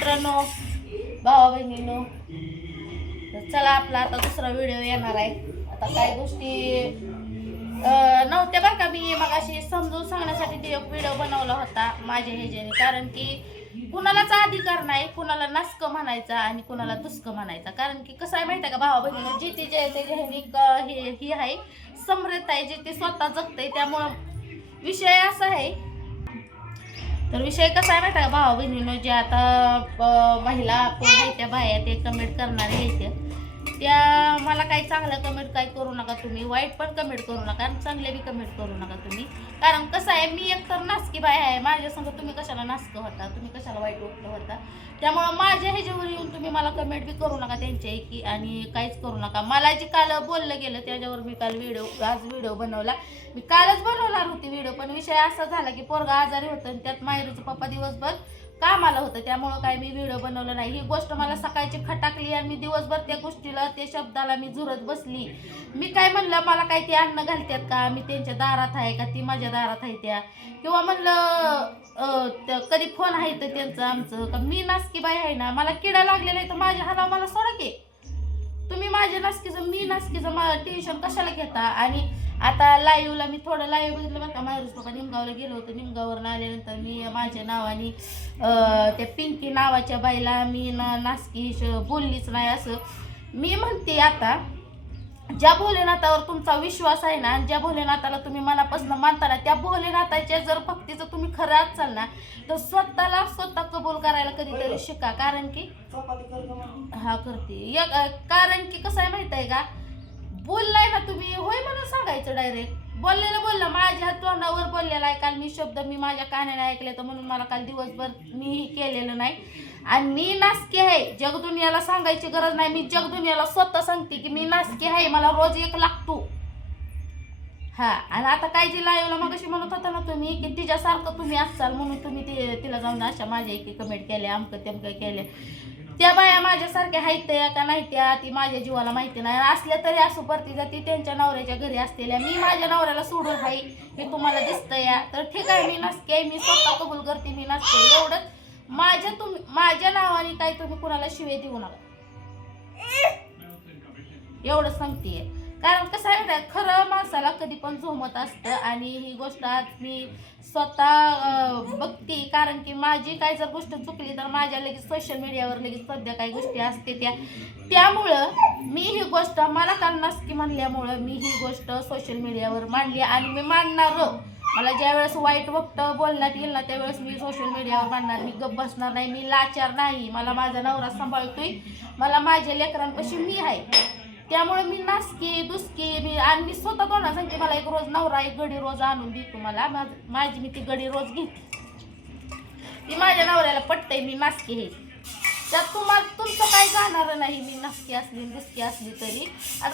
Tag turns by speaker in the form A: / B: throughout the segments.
A: मित्रांनो भावा बहिणींनो चला आपला आता दुसरा व्हिडिओ येणार आहे. आता काय गोष्टी नव्हत्या बरं का मी. मग अशी समजून सांगण्यासाठी ते एक व्हिडिओ बनवला होता माझ्या ह्याच्याने. कारण की कुणालाच अधिकार नाही कुणाला नासक म्हणायचा आणि कुणाला दुसक म्हणायचा. कारण की कसं आहे माहिती आहे का भावा बहिणीनं जे ते जे त्याच्या क- हे ही आहे समृद्ध आहे जे ते स्वतः जगतंय त्यामुळं विषय असा आहे तर विषय कसा आहे माहिती आहे का? भावा बहिणीनं जे आता महिला कोण त्या बाया ते कमेंट करणारे येते त्या मला काही चांगलं कमेंट काही करू नका तुम्ही. वाईट पण कमेंट करू नका आणि चांगले बी कमेंट करू नका तुम्ही. कारण कसं आहे मी एक तर नासकी बाय आहे. माझ्या संग तुम्ही कशाला नासक होता? तुम्ही कशाला वाईट वाटलं होता? त्यामुळं माझ्या ह्याच्यावर येऊन तुम्ही मला कमेंट बी करू नका त्यांच्या की आणि काहीच करू नका. मला जे काल बोललं गेलं त्याच्यावर मी काल व्हिडिओ आज व्हिडिओ बनवला. मी कालच बनवणार होती व्हिडिओ पण विषय असा झाला की पोरगा आजारी होतं आणि त्यात मायरूचं पप्पा दिवसभर कामाला होतं त्यामुळं काय मी व्हिडिओ बनवलं नाही. ही गोष्ट मला सकाळची खटाकली आणि मी दिवसभर त्या गोष्टीला त्या शब्दाला मी झुरत बसली. मी काय म्हणलं मला काय ते अन्न घालतात का? मी त्यांच्या दारात आहे का? ती माझ्या दारात आहे त्या. किंवा म्हणलं त्या- कधी फोन आहे तर त्यांचं आमचं. का मी नासकी बाई आहे ना मला किडा लागलेला आहे तर माझ्या हाला मला सोडा की. तुम्ही माझ्या नासकीचं मी नासकीचं मा टेन्शन कशाला घेता? आणि आता लाईव्हला मी थोडं लाईव्ह बघितलं बरं का. माहेरूस पप्पा निमगावला गेलो होतो. निमगावरून आल्यानंतर मी माझ्या नावाने त्या पिंकी नावाच्या बाईला मी ना नासकी बोललीच नाही असं. मी म्हणते आता ज्या भोलेनाथावर तुमचा विश्वास आहे ना ज्या भोलेनाथाला तुम्ही मनापासून मानता ना त्या भोलेनाथाच्या जर भक्तीचं तुम्ही खरं असाल ना तर स्वतःला स्वतः कबूल करायला कधीतरी शिका. कारण की हा करते. कारण की कसं आहे माहीत आहे का? बोललाय ना तुम्ही? होय म्हणून सांगायचं डायरेक्ट बोललेलं बोललं माझ्या तोंडावर बोललेला आहे. काल मी शब्द मी माझ्या कानाने ऐकले तर म्हणून मला काल दिवसभर मीही केलेलं नाही. आणि मी नासकी आहे. जगदुनियाला सांगायची गरज नाही. मी जगदुनियाला स्वतः सांगते की मी नासकी आहे. मला रोज एक लागतो. हा आणि आता काय जी लाईव्हला मग अशी म्हणत होता ना तुम्ही की तिच्यासारखं तुम्ही असाल म्हणून तुम्ही ते तिला जाऊन अशा माझ्या एकी कमेंट केल्या अमकं तेमकं केल्या. त्या बाया माझ्यासारख्या आहेत त्या का नाही त्या? ती माझ्या जीवाला माहिती नाही. असल्या तरी असू परती जाती त्यांच्या नवऱ्याच्या घरी असलेल्या मी माझ्या नवऱ्याला सोडून आहे हे तुम्हाला दिसतं या तर ठीक आहे मी नसते मी स्वतः कबूल करते मी नसते. एवढंच. माझ्या तुम्ही माझ्या नावाने काय तुम्ही कुणाला शिवे देऊ नका. एवढं सांगते कारण कसं आहे ना खरं माणसाला कधी पण झोमत असतं आणि ही गोष्ट आज मी स्वतः बघते. कारण की माझी काय जर गोष्ट चुकली तर माझ्या लगेच सोशल मीडियावर लगेच सध्या काही गोष्टी असते त्या. त्यामुळं मी ही गोष्ट मला काल की म्हणल्यामुळं मी ही गोष्ट सोशल मीडियावर मांडली आणि मी मांडणार. मला ज्या वेळेस वाईट वक्त बोलण्यात येईल ना त्यावेळेस मी सोशल मीडियावर मांडणार. मी गप्प बसणार नाही मी लाचार नाही. मला माझा नवरा सांभाळतोय. मला माझ्या लेकरांपाशी मी आहे. त्यामुळे मी नासकी दुसकी मी आणि मी स्वतः कोणा सांगते मला एक रोज नवरा एक गडी रोज आणून देतो मला माझी मी ती गडी रोज घेते. ती माझ्या नवऱ्याला पटतंय मी नासकी हे त्यात तुम्हाला तुमचं काय जाणार नाही मी नासकी असली दुसकी असली तरी.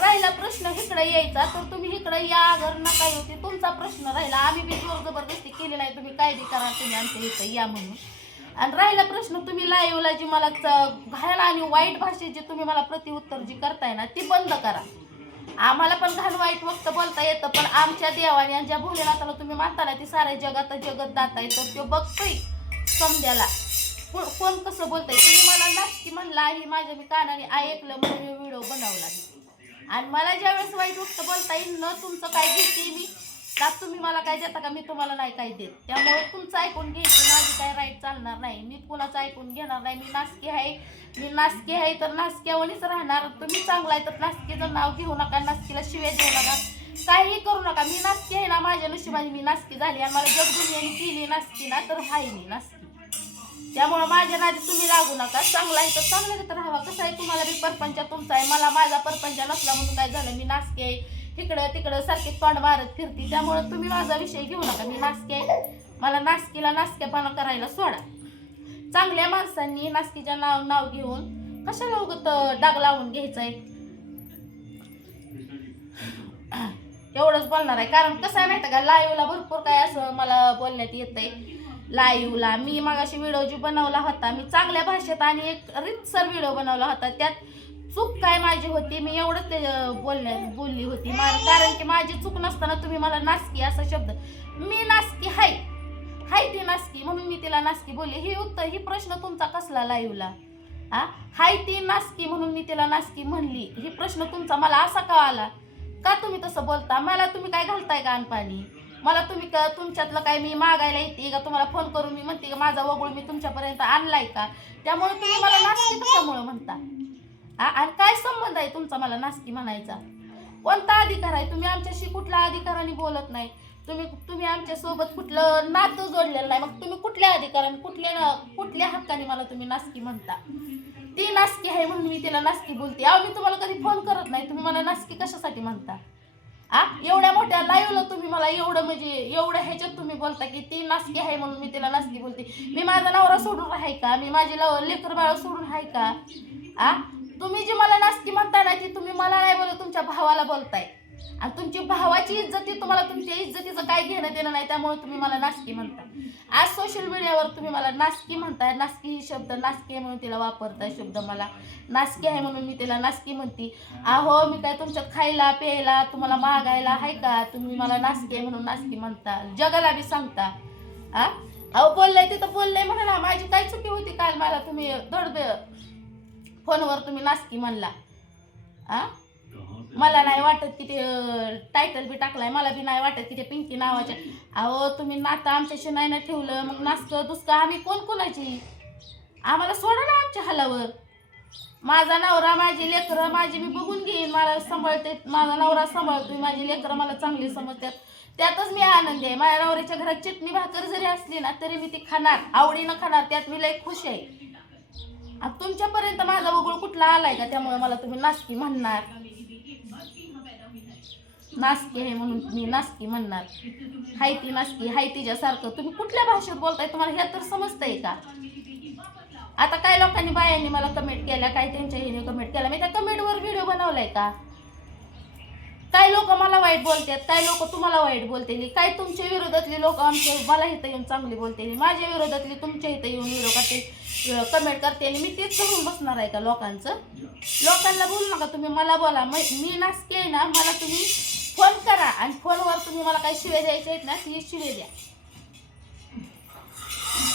A: राहिला प्रश्न इकडे यायचा तर तुम्ही इकडे या अगर नका येऊ तुमचा प्रश्न राहिला. आम्ही बी जोर जबरदस्ती केली नाही तुम्ही काय बी करा तुम्ही आमच्या इथं या म्हणून. आणि राहिला प्रश्न तुम्ही लाईव्हला जी मला च- घायला आणि वाईट भाषेत तुम्ही मला प्रतिउत्तर जी करताय ना ती बंद करा. आम्हाला पण घाण वाईट वक्त बोलता येतं पण आमच्या देवाने आणि ज्या भोलेनाथाला तुम्ही मानताना ती साऱ्या जगात जगत जात आहे तर तो बघतोय समजायला. कोण कोण कसं बोलतंय? तुम्ही मला नाचकी म्हणला ही माझ्या मी कानाने ऐकलं म्हणून मी व्हिडिओ बनवला. आणि मला ज्यावेळेस वाईट वक्त बोलता येईल न तुमचं काय घेते मी? का तुम्ही मला काय देता का? मी तुम्हाला नाही काय देत. त्यामुळे तुमचं ऐकून घ्यायचं माझी काय राईट चालणार नाही. मी कुणाचं ऐकून घेणार नाही. मी नासकी आहे. मी नासकी आहे तर नासक्यावरच राहणार. तुम्ही चांगला आहे तर नासकीचं नाव घेऊ नका. नासकीला शिवे देऊ नका. काही करू नका. मी नासकी आहे ना माझ्या नशिबाने मी नासकी झाली आणि मला जगदुनियाने केली नासकी ना तर आहे मी नासकी. त्यामुळं माझ्या नादी तुम्ही लागू नका. चांगला आहे तर चांगलं तर राहावा. कसं आहे तुम्हाला बी परपंच तुमचा आहे. मला माझा परपंच नसला म्हणून काय झालं? मी नासकी आहे. तिकडं तिकडं सारखी तोंड मारत फिरती. त्यामुळं तुम्ही माझा विषय घेऊ नका. मी नासके मला नासकीला नासकेपणा करायला सोडा. चांगल्या माणसांनी नासकीच्या नाव नाव घेऊन कशाला उगत डाग लावून घ्यायचं आहे एवढंच बोलणार आहे. कारण कसं आहे माहिती का? लाईव्हला भरपूर काय असं मला बोलण्यात येतंय. लाईव्हला. मी मागाशी व्हिडिओ जी बनवला होता मी चांगल्या भाषेत आणि एक रितसर व्हिडिओ बनवला होता. त्यात चूक काय माझी होती? मी एवढंच ते बोलण्या बोलली होती. कारण की माझी चूक नसताना तुम्ही मला नासकी असा शब्द. मी नासकी हाय. हाय ती नासकी म्हणून मी तिला नासकी बोलली. ही उत्तर ही प्रश्न तुमचा कसला लाईवला? हा हाय ती नासकी म्हणून मी तिला नासकी म्हणली. ही प्रश्न तुमचा मला असा का आला? का तुम्ही तसं बोलता? मला तुम्ही काय घालताय का अनपाणी मला तुम्ही का तुमच्यातलं काय मी मागायला येते का? तुम्हाला फोन करून मी म्हणते का माझा वगळ मी तुमच्यापर्यंत आणलाय का? त्यामुळे तुम्ही मला नासकी कशामुळे म्हणता? आणि काय संबंध आहे तुमचा मला नासकी म्हणायचा? कोणता अधिकार आहे? तुम्ही आमच्याशी कुठल्या अधिकाराने बोलत नाही. तुम्ही तुम्ही आमच्यासोबत कुठलं नातं जोडलेलं नाही. मग तुम्ही कुठल्या अधिकाराने कुठल्या कुठल्या हक्काने मला तुम्ही नासकी म्हणता? ती नासकी आहे म्हणून मी तिला नासकी बोलते. अहो मी तुम्हाला कधी फोन करत नाही. तुम्ही मला नासकी कशासाठी म्हणता? आ एवढ्या मोठ्या लाईव्हला तुम्ही मला एवढं म्हणजे एवढं ह्याच्यात तुम्ही बोलता की ती नासकी आहे म्हणून मी तिला नास्की बोलते. मी माझा नवरा सोडून आहे का? मी माझी लेकर बाळ सोडून आहे का? आ? तुम्ही जी मला नासकी म्हणता ना ती तुम्ही मला नाही बोलत तुमच्या भावाला बोलताय. आणि तुमची भावाची इज्जती तुम्हाला तुमच्या इज्जतीचं काय घेणं देणं नाही त्यामुळे तुम्ही मला नासकी म्हणता. आज सोशल मीडियावर तुम्ही मला नासकी म्हणताय नासकी ही शब्द नासकी आहे म्हणून तिला वापरताय शब्द मला. नासकी आहे म्हणून मी तिला नासकी म्हणते. अहो मी काय तुमच्यात खायला प्यायला तुम्हाला मागायला आहे का? तुम्ही मला नासकी आहे म्हणून नासकी म्हणता. जगाला बी सांगता. आ अहो बोललंय तिथं बोललंय म्हणा माझी काय चुकी होती काल मला? तुम्ही दड फोनवर तुम्ही नासकी म्हणला. आ? मला नाही वाटत की ते टायटल बी टाकलाय. मला बी नाही वाटत की ते पिंकी नावाच्या अहो तुम्ही नातं आमच्याशी नाही ना ठेवलं. मग नासकं दुसकं आम्ही कोण कोणाची? आम्हाला सोडा ना आमच्या हालावर. माझा नवरा माझी लेकरं माझी मी बघून घेईन. मला सांभाळते माझा नवरा सांभाळतोय माझी लेकरं मला चांगली समजतात. त्यातच मी आनंदी आहे. माझ्या नवऱ्याच्या घरात चटणी भाकर जरी असली ना तरी मी ती खाणार. आवडीनं खाणार. त्यात मी लई खुश आहे. आता तुमच्यापर्यंत माझा वगळ कुठला आलाय का? त्यामुळे मला तुम्ही नासकी म्हणणार. नास्की आहे म्हणून मी नासकी म्हणणार. हाय ती नासकी हाय तिच्यासारखं. तुम्ही कुठल्या भाषेत बोलताय? तुम्हाला हे तर समजतंय का? आता काय लोकांनी बायांनी मला कमेंट केल्या काय त्यांच्या हिने कमेंट केल्या? मी त्या कमेंटवर व्हिडिओ बनवलाय का? काही लोक मला वाईट बोलतात काही लोक तुम्हाला वाईट बोलतेली. काय तुमच्या विरोधातली लोक आमच्या मला इथं येऊन चांगली बोलतेली. माझ्या विरोधातली तुमच्या इथं येऊन व्हिडिओ कमेंट करते मी तेच करून बसणार आहे का लोकांचं? लोकांना बोलू नका तुम्ही मला बोला. मी नासकी ना मला तुम्ही फोन करा आणि फोनवर तुम्ही मला काही शिवे द्यायचे आहेत ना ती शिवे द्या.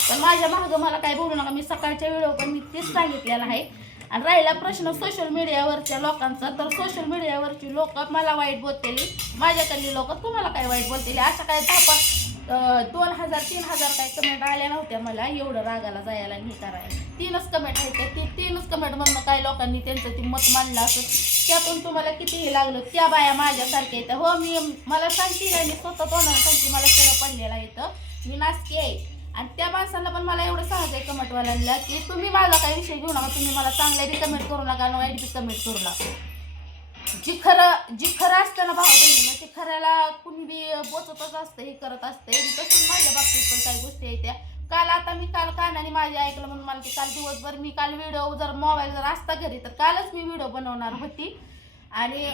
A: पण माझ्या मागं मला काय बोलू नका. मी सकाळच्या वेळेवर पण मी तेच सांगितलेलं आहे. आणि राहिला प्रश्न सोशल मीडियावरच्या लोकांचा. तर सोशल मीडियावरची लोक मला वाईट बोलतेली. माझ्याकडली लोक तुम्हाला काय वाईट बोलतेली? अशा काय दहा दोन हजार तीन हजार काय कमेंट आल्या नव्हत्या मला. एवढं रागाला जायला आणि हे करायला. तीनच कमेंट आहे ते ती तीनच कमेंट म्हणून काही लोकांनी त्यांचं ती मत मांडलं असं? त्यातून तुम्हाला कितीही लागलं त्या बाया माझ्यासारख्या येतं हो मी मला सांगते आणि स्वतः तोंडाला सांगते मला सगळं पडलेला येतं मी नासकी आहे आणि त्या माणसाला पण मला एवढं सहज आहे कमेंटवाल्यांना की तुम्ही माझा काही विषय घेऊ नका तुम्ही मला चांगल्या बी कमेंट करू नका आणि वाईट बी कमेंट करू नका. जी खरं जी खरं असतं ना भाऊ बहिणीनं म्हणजे ते खऱ्याला कुणी बी बोचतच असतं हे करत असतं. तसंच माझ्या बाबतीत पण काही गोष्टी आहेत त्या. काल आता मी काल कानाने माझे ऐकलं म्हणून मला ते काल दिवसभर मी काल व्हिडिओ जर मोबाईल जर असता घरी तर कालच मी व्हिडिओ बनवणार होती. आणि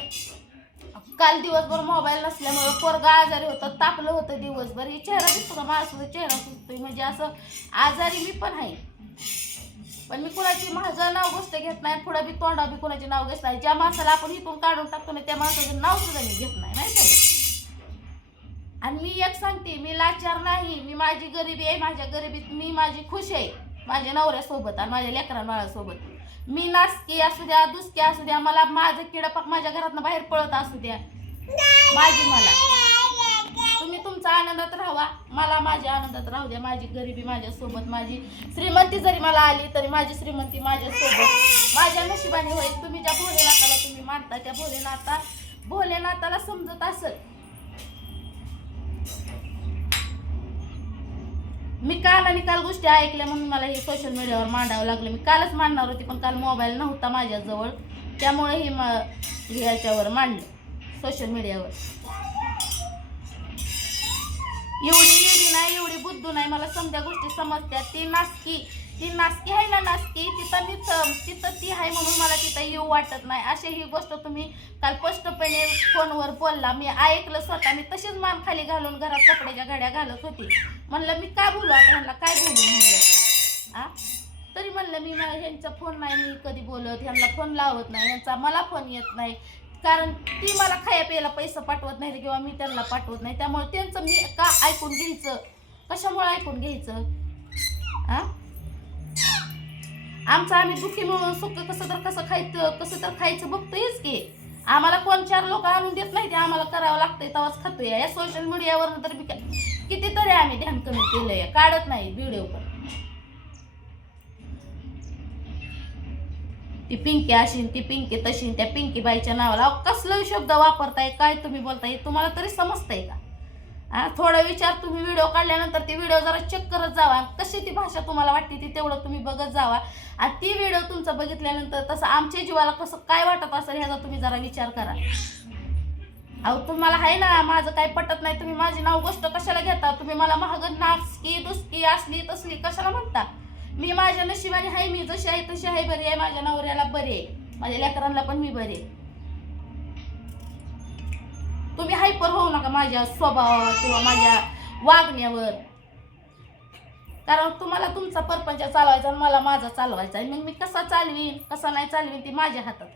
A: काल दिवसभर मोबाईल नसल्यामुळे पोरगा आजारी होतं तापलं होतं दिवसभर. हे चेहरा दिसतो का? माझा चेहरा सुचतोय म्हणजे असं आजारी मी पण आहे. पण मी कुणाची माझं नाव गोष्ट घेत नाही पुढं बी तोंडा बी कुणाचे नाव घेत नाही. ज्या माणसाला आपण इथून काढून टाकतो ना त्या माणसाचं नाव सुद्धा मी घेत नाही माहिती आहे आणि मी एक सांगते मी लाचार नाही. मी माझी गरिबी आहे माझ्या गरिबीत मी माझी खुश आहे. माझ्या नवऱ्यासोबत आणि माझ्या लेकरा मी नासकी असू द्या दुसकी असू द्या मला माझं किडपाक माझ्या घरातनं बाहेर पळत असू द्या. माझी मला. तुम्ही तुमचा आनंदात राहावा. मला माझ्या आनंदात राहू द्या. माझी गरिबी माझ्यासोबत माझी श्रीमंती जरी मला आली तरी माझी श्रीमंती माझ्यासोबत. माझ्या नशिबाने होईल. तुम्ही ज्या भोलेनाथाला तुम्ही मानता त्या भोलेनाथा भोलेनाथाला समजत असेल. मी काल आणि काल गोष्टी ऐकल्या म्हणून मला हे सोशल मीडियावर मांडावं लागलं. मी कालच मांडणार होती पण काल मोबाईल नव्हता माझ्याजवळ. त्यामुळे हे म हे याच्यावर मांडलं सोशल मीडियावर एवढी येडी नाही एवढी बुद्धू नाही मला समजा गोष्टी समजत्या ती नासकी ती नासकी आहे ना नासकी तिथं मी तिथं ती आहे म्हणून मला तिथं येऊ वाटत नाही. अशी ही गोष्ट तुम्ही काल स्पष्टपणे फोनवर बोलला. मी ऐकलं स्वतः मी तशीच मान खाली घालून घरात कपड्याच्या घड्या घालत होती. म्हणलं मी काय बोलू? आता ह्यांना काय बोलू? म्हणलं. आ? तरी म्हणलं मी ना ह्यांचा फोन नाही मी कधी बोलत? ह्यांना फोन लावत नाही ह्यांचा मला फोन येत नाही. कारण ती मला खाया प्यायला पैसे पाठवत नाही किंवा मी त्यांना पाठवत नाही. त्यामुळे त्यांचं मी का ऐकून घ्यायचं? कशामुळे ऐकून घ्यायचं? हां आमचं आम्ही दुःखी मिळून सुख कसं तर कसं खायचं कसं तर खायचं बघतोयच की. आम्हाला कोण चार लोक आणून देत नाही ते आम्हाला करावं लागतंय तेव्हाच खातोय. या सोशल मीडियावर तर काय- कितीतरी आम्ही ध्यान कमी केलंय काढत नाही व्हिडिओ पण. ती पिंकी अशी ती पिंकी तशी त्या पिंकी बाईच्या नावाला कसलं शब्द वापरताय काय तुम्ही बोलताय तुम्हाला तरी समजतंय का? थोडा विचार तुम्ही व्हिडिओ काढल्यानंतर ती व्हिडिओ जरा चेक करत जावा. कशी ती भाषा तुम्हाला वाटते ती तेवढं तुम्ही बघत जावा. आणि ती व्हिडिओ तुमचा बघितल्यानंतर तसं आमच्या जीवाला कसं काय वाटत असेल ह्याचा तुम्ही जरा विचार करा. अहो तुम्हाला आहे ना माझं काय पटत नाही. तुम्ही माझी नाव गोष्ट कशाला घेता? तुम्ही मला महाग नाचकी दुसकी असली तसली कशाला म्हणता? मी माझ्या नशिबाने आहे मी जशी आहे तशी आहे बरी आहे. माझ्या नवऱ्याला बरी आहे. माझ्या लेकरांना पण मी बरी आहे. तुम्ही हायपर होऊ नका माझ्या स्वभावावर किंवा माझ्या वागण्यावर. कारण तुम्हाला तुमचा परपंच चालवायचा आणि मला माझा चालवायचा आहे. मग मी कसा चालवीन कसा नाही चालवीन ती माझ्या हातात.